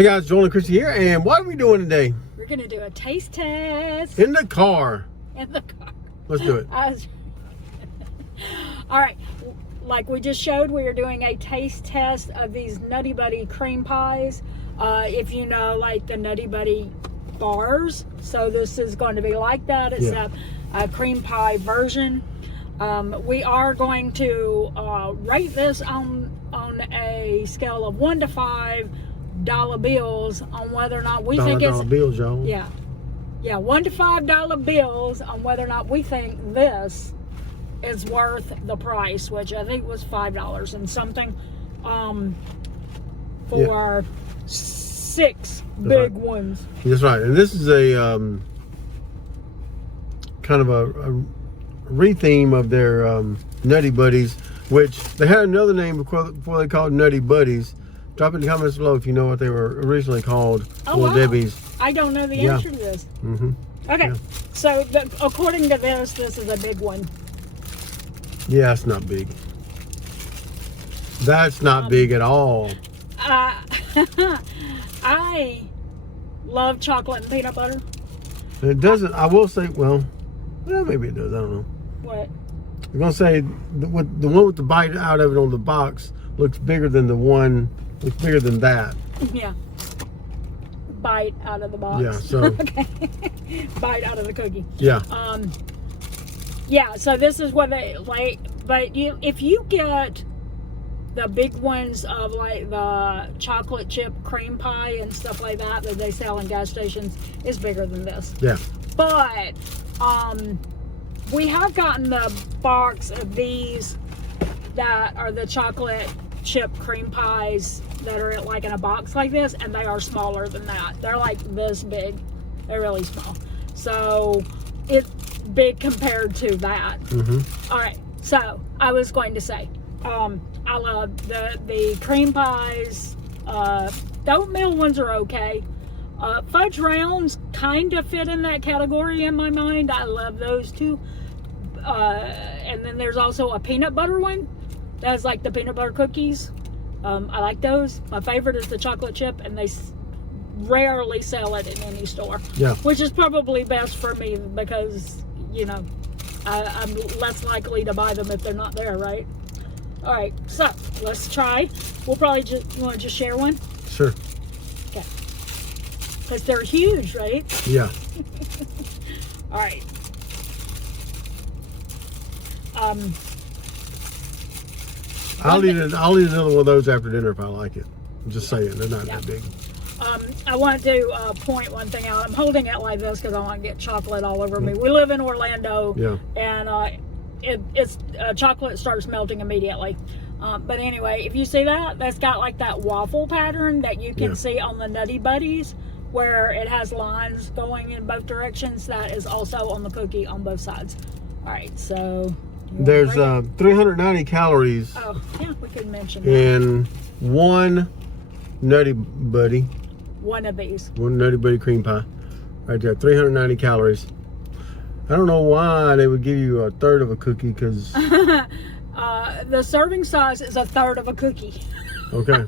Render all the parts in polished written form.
Hey guys, Joel and Christy here, and what are we doing today? We're going to do a taste test. In the car. In the car. Let's do it. All right. Like we just showed, we are doing a taste test of these Nutty Buddy cream pies. If you know, like the Nutty Buddy bars. So this is going to be like that, except a cream pie version. We are going to rate this on a scale of 1 to 5 dollar bills on whether or not we think it's dollar bills, y'all. yeah 1 to 5 dollar bills on whether or not we think this is worth the price, which I think was $5 and something for 6 big ones. That's right. And this is a kind of a re-theme of their Nutty Buddies, which they had another name before they called Nutty Buddies. Drop in the comments below if you know what they were originally called. Little Debbie's. I don't know the answer to this. Okay, so according to this is a big one. Yeah, it's not big. That's not big at all. I love chocolate and peanut butter. It doesn't, I will say, well, maybe it does, I don't know. What? I'm going to say the one with the bite out of it on the box looks bigger than the one, looks bigger than that. Yeah. Bite out of the box. Yeah, so. Okay. Bite out of the cookie. Yeah. Yeah, so this is what they like, but if you get the big ones of like the chocolate chip cream pie and stuff like that they sell in gas stations, it's bigger than this. Yeah. But we have gotten the box of these that are the chocolate chip cream pies that are like in a box like this, and they are smaller than that. They're like this big. They're really small. So it's big compared to that. All right, so I was going to say I love the cream pies. The oatmeal ones are okay. Fudge rounds kind of fit in that category in my mind. I love those too. And then there's also a peanut butter one that's like the peanut butter cookies. I like those. My favorite is the chocolate chip, and they rarely sell it in any store. Yeah. Which is probably best for me because, you know, I'm less likely to buy them if they're not there, right? All right, so let's try. We'll probably you want to just share one? Sure. Okay. Because they're huge, right? Yeah. All right. I'll eat another one of those after dinner if I like it. I'm just saying, they're not that big. I want to point one thing out. I'm holding it like this because I want to get chocolate all over me. We live in Orlando, and it's chocolate starts melting immediately. But anyway, if you see that, that's got like that waffle pattern that you can see on the Nutty Buddies, where it has lines going in both directions. That is also on the cookie on both sides. All right, so there's 390 calories. Oh, yeah, we could mention that. In one Nutty Buddy. One of these. One Nutty Buddy cream pie. Right there, 390 calories. I don't know why they would give you a third of a cookie, because... the serving size is a third of a cookie. Okay.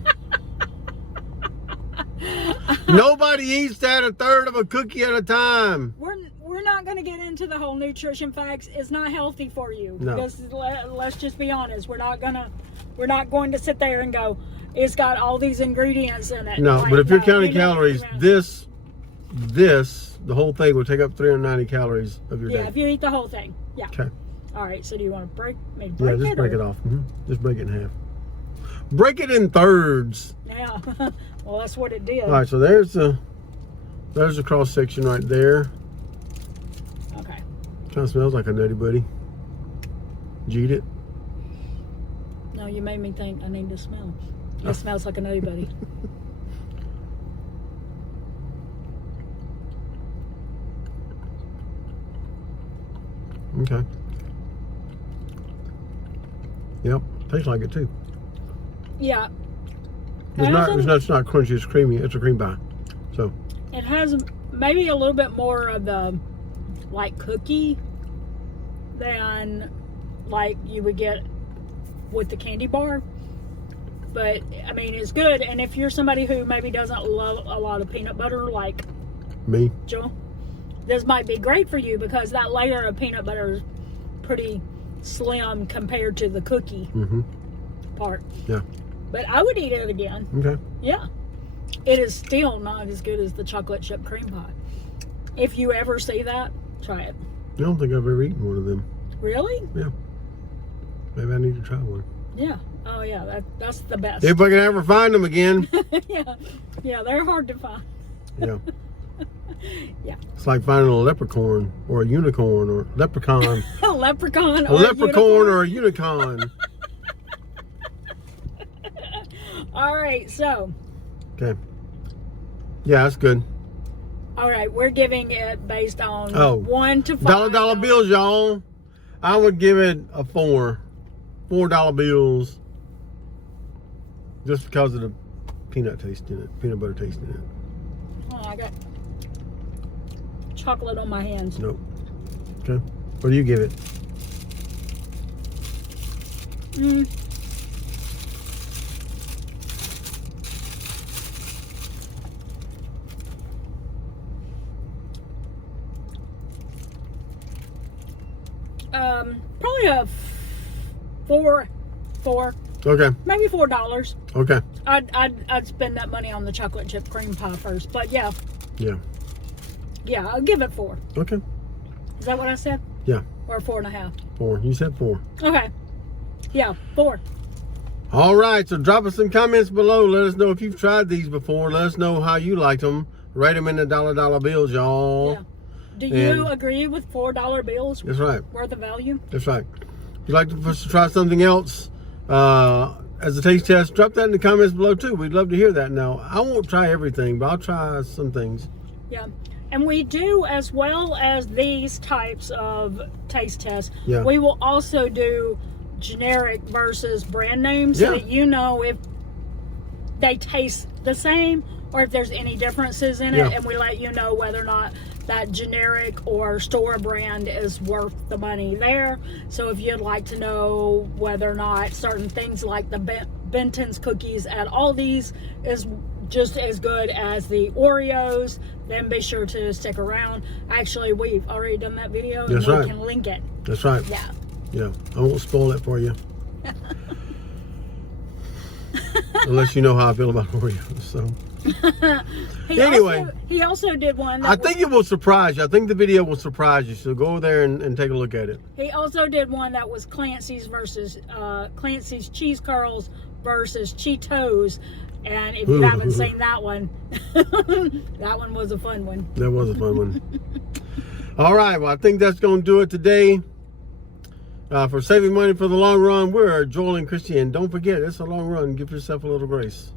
Nobody eats that a third of a cookie at a time. We're not going to get into the whole nutrition facts. It's not healthy for you. No. Because let's just be honest. We're not going to sit there and go, it's got all these ingredients in it. No, but if you're counting calories, this, the whole thing will take up 390 calories of your day. Yeah, if you eat the whole thing. Yeah. Okay. All right, so do you want to break it? Yeah, just break it off. Just break it in half. Break it in thirds. Yeah. Well, that's what it did. All right, so there's the cross section right there. Okay. Kind of smells like a Nutty Buddy. Did you eat it? No, you made me think I need to smell. It smells like a Nutty Buddy. Okay. Yep, tastes like it too. Yeah. It's not crunchy, it's creamy. It's a cream pie. So it has maybe a little bit more of the like cookie than like you would get with the candy bar. But I mean, it's good. And if you're somebody who maybe doesn't love a lot of peanut butter, like Me? Joe, this might be great for you because that layer of peanut butter is pretty slim compared to the cookie part. Yeah. But I would eat it again. Okay. Yeah. It is still not as good as the chocolate chip cream pie. If you ever see that, try it. I don't think I've ever eaten one of them. Really? Yeah. Maybe I need to try one. Yeah. Oh, yeah. That's the best. If I can ever find them again. Yeah. Yeah, they're hard to find. Yeah. Yeah. It's like finding a leprechaun or a unicorn or leprechaun. A leprechaun. A leprechaun or a unicorn. All right. So. Okay. Yeah, that's good. All right. We're giving it based on 1 to 5. Dollar bills, y'all. I would give it a 4. $4 bills. Just because of the peanut taste in it. Peanut butter taste in it. Oh, I got chocolate on my hands. Nope. Okay. What do you give it? Probably a 4. Okay. Maybe $4. Okay. I'd spend that money on the chocolate chip cream pie first, but yeah, Yeah. I'll give it 4. Okay. Is that what I said? Yeah. Or 4.5? 4. You said 4. Okay. Yeah, 4. All right. So drop us some comments below. Let us know if you've tried these before. Let us know how you liked them. Rate them in the dollar bills, y'all. Yeah. Do you agree with $4 bills? That's right. Worth of value? That's right. If you'd like for us to try something else as a taste test, drop that in the comments below too. We'd love to hear that. Now, I won't try everything, but I'll try some things. Yeah. And we do, as well as these types of taste tests, Yeah. we will also do generic versus brand names so that you know if they taste the same or if there's any differences in it, and we let you know whether or not that generic or store brand is worth the money there. So if you'd like to know whether or not certain things like the Benton's cookies at Aldi's is just as good as the Oreos, then be sure to stick around. Actually, we've already done that video, and we can link it. That's right. Yeah. Yeah. I won't spoil it for you. Unless you know how I feel about Oreos. So anyway, he also did one. I think it will surprise you. I think the video will surprise you. So go there and take a look at it. He also did one that was Clancy's versus Clancy's cheese curls versus Cheetos. And if you haven't seen that one, that one was a fun one. That was a fun one. All right. Well, I think that's going to do it today. For saving money for the long run, we're Joel and Christy. And don't forget, it's a long run. Give yourself a little grace.